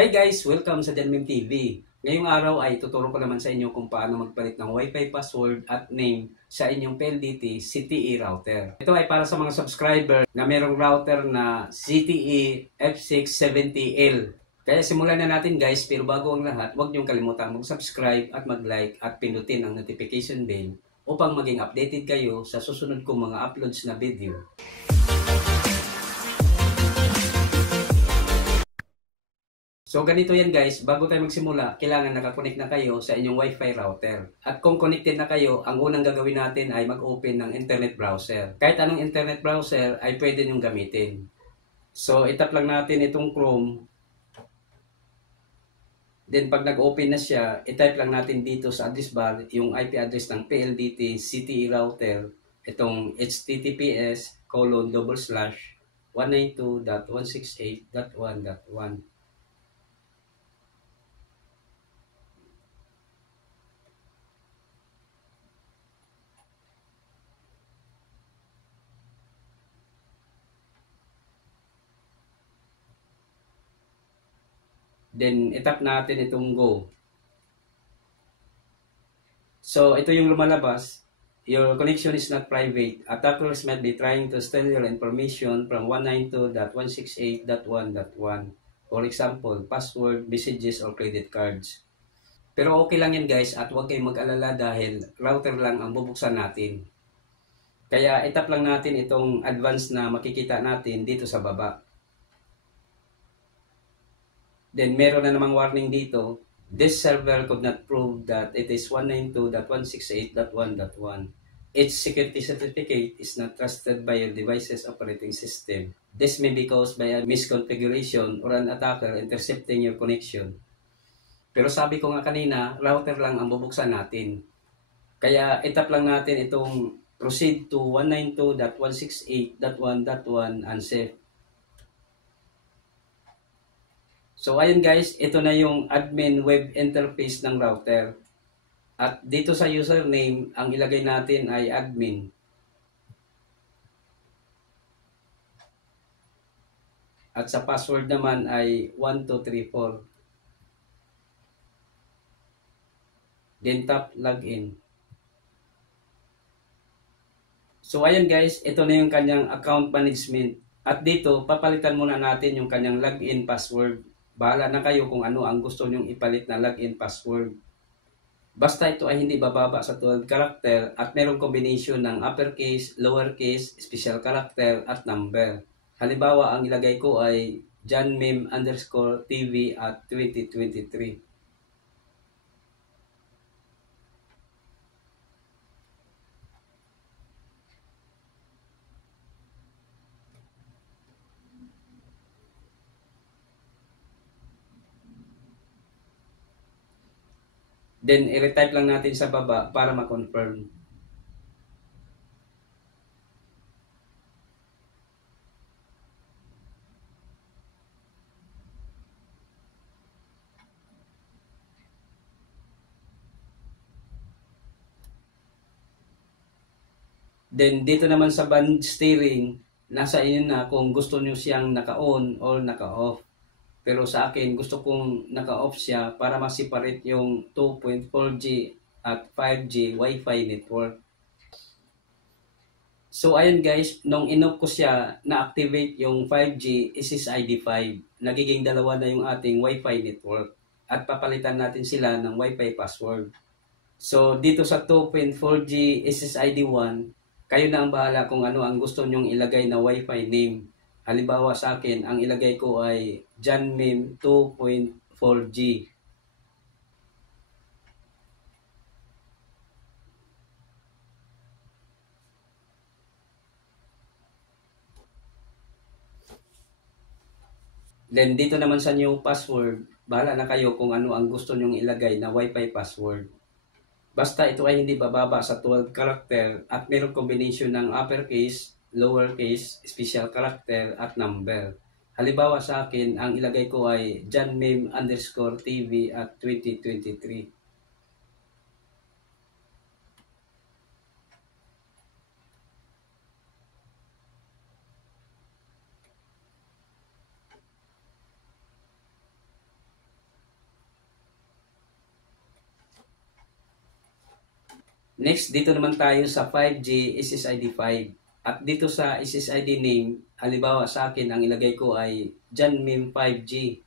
Hi guys! Welcome sa Janmim TV. Ngayong araw ay tuturo ko naman sa inyo kung paano magpalit ng Wi-Fi password at name sa inyong PLDT CTE router. Ito ay para sa mga subscriber na mayroong router na CTE F670L. Kaya simulan na natin guys, pero bago ang lahat, huwag niyong kalimutan mag-subscribe at mag-like at pindutin ang notification bell upang maging updated kayo sa susunod kong mga uploads na video. So ganito yan guys, bago tayo magsimula, kailangan nakakonect na kayo sa inyong Wi-Fi router. At kung connected na kayo, ang unang gagawin natin ay mag-open ng internet browser. Kahit anong internet browser ay pwede nyong gamitin. So itap lang natin itong Chrome. Then pag nag-open na siya, itype lang natin dito sa address bar yung IP address ng PLDT CTE router. Itong https://192.168.1.1. Then, itap natin itong go. So, ito yung lumalabas. Your connection is not private. Attackers might be trying to steal your information from 192.168.1.1. For example, password, messages, or credit cards. Pero okay lang yan guys at huwag kayong mag-alala dahil router lang ang bubuksan natin. Kaya itap lang natin itong advanced na makikita natin dito sa baba. Then, meron na namang warning dito. This server could not prove that it is 192.168.1.1. Its security certificate is not trusted by your device's operating system. This may be caused by a misconfiguration or an attacker intercepting your connection. Pero sabi ko nga kanina, router lang ang bubuksan natin. Kaya itap lang natin itong proceed to 192.168.1.1 unsafe. So ayun guys, ito na yung admin web interface ng router. At dito sa username, ang ilagay natin ay admin. At sa password naman ay 1234. Then tap login. So ayan guys, ito na yung kanyang account management. At dito, papalitan muna natin yung kanyang login password. Bahala na kayo kung ano ang gusto nyong ipalit na login password. Basta ito ay hindi bababa sa 12 character at mayroong combination ng uppercase, lowercase, special character at number. Halimbawa, ang ilagay ko ay janmim_tv at 2023. Then, i-retype lang natin sa baba para ma-confirm. Then, dito naman sa band steering, nasa inyo na kung gusto nyo siyang naka-on or naka-off. Pero sa akin, gusto kong naka-off siya para ma-separate yung 2.4G at 5G Wi-Fi network. So, ayun guys, nung in-off ko siya, na-activate yung 5G SSID 5. Nagiging dalawa na yung ating Wi-Fi network. At papalitan natin sila ng Wi-Fi password. So, dito sa 2.4G SSID 1, kayo na ang bahala kung ano ang gusto nyong ilagay na Wi-Fi name. Halimbawa sa akin, ang ilagay ko ay janmim 2.4G. Then dito naman sa new password, bahala na kayo kung ano ang gusto nyong ilagay na Wi-Fi password. Basta ito ay hindi bababa sa 12 character at mayroong combination ng uppercase, lowercase, special character at number. Halimbawa sa akin, ang ilagay ko ay janmim_tv at 2023. Next, dito naman tayo sa 5G SSID 5. At dito sa SSID name, halimbawa sa akin, ang ilagay ko ay Janmim 5G.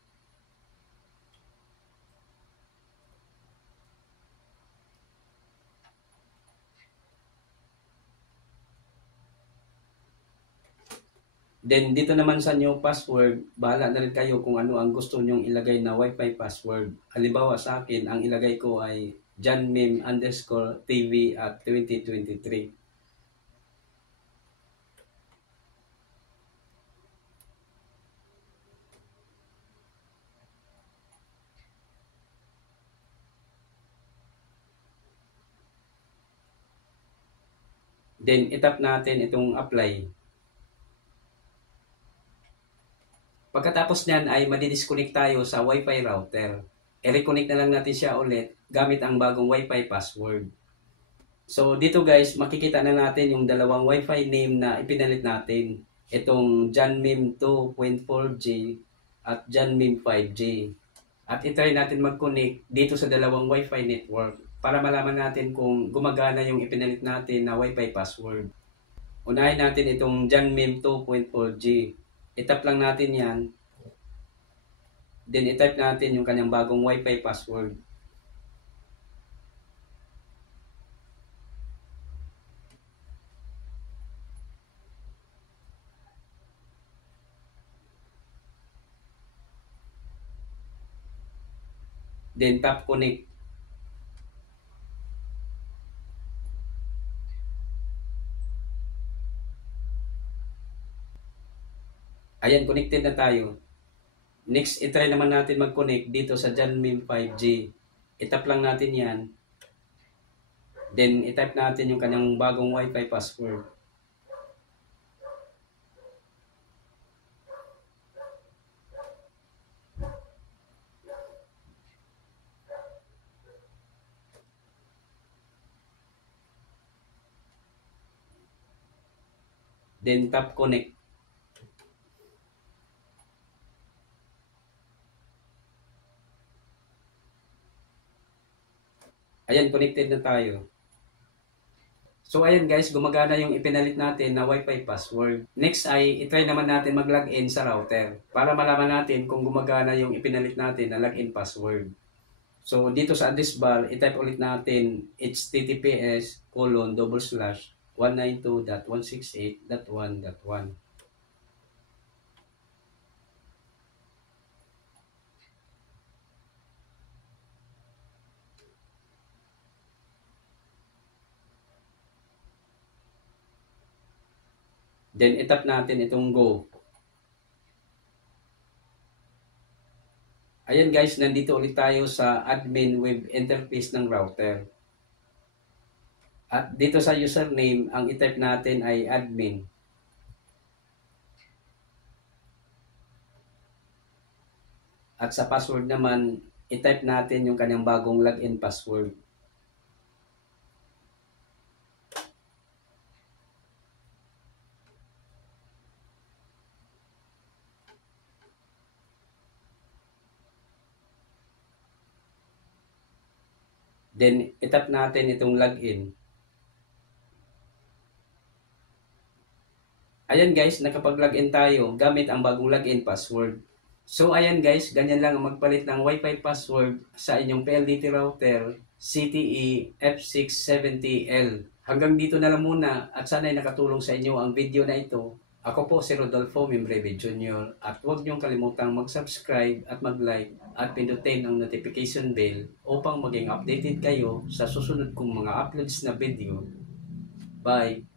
Then, dito naman sa new password, bahala na rin kayo kung ano ang gusto nyong ilagay na Wi-Fi password. Halimbawa sa akin, ang ilagay ko ay janmim_tv at 2023. Then, itap natin itong apply. Pagkatapos niyan ay madidisconnect tayo sa Wi-Fi router. I-reconnect na lang natin siya ulit gamit ang bagong Wi-Fi password. So dito guys, makikita na natin yung dalawang Wi-Fi name na ipinalit natin. Itong Janmim 2.4G at Janmim 5G. At itry natin mag-connect dito sa dalawang Wi-Fi network para malaman natin kung gumagana yung ipinalit natin na Wi-Fi password. Unahin natin itong Janmim 2.4G. Itap lang natin yan. Then itype natin yung kanyang bagong Wi-Fi password. Then tap connect. Ayan, connected na tayo. Next, itry naman natin mag-connect dito sa Janmim 5G. Itap lang natin yan. Then, itype natin yung kanyang bagong Wi-Fi password. Then, tap connect. Ayan, connected na tayo. So ayan guys, gumagana yung ipinalit natin na Wi-Fi password. Next ay itry naman natin mag-login sa router para malaman natin kung gumagana yung ipinalit natin na login password. So dito sa address bar, itype ulit natin https://192.168.1.1. Then itap natin itong go. Ayan guys, nandito ulit tayo sa admin web interface ng router. At dito sa username, ang itype natin ay admin. At sa password naman, itype natin yung kanyang bagong login password. Then, itap natin itong login. Ayan guys, nakapag-login tayo gamit ang bagong login password. So ayan guys, ganyan lang ang magpalit ng Wi-Fi password sa inyong PLDT router CTE F670L. Hanggang dito na lang muna at sana'y nakatulong sa inyo ang video na ito. Ako po si Rodolfo Membreve Jr. at huwag niyong kalimutang mag-subscribe at mag-like at pindutin ang notification bell upang maging updated kayo sa susunod kong mga uploads na video. Bye!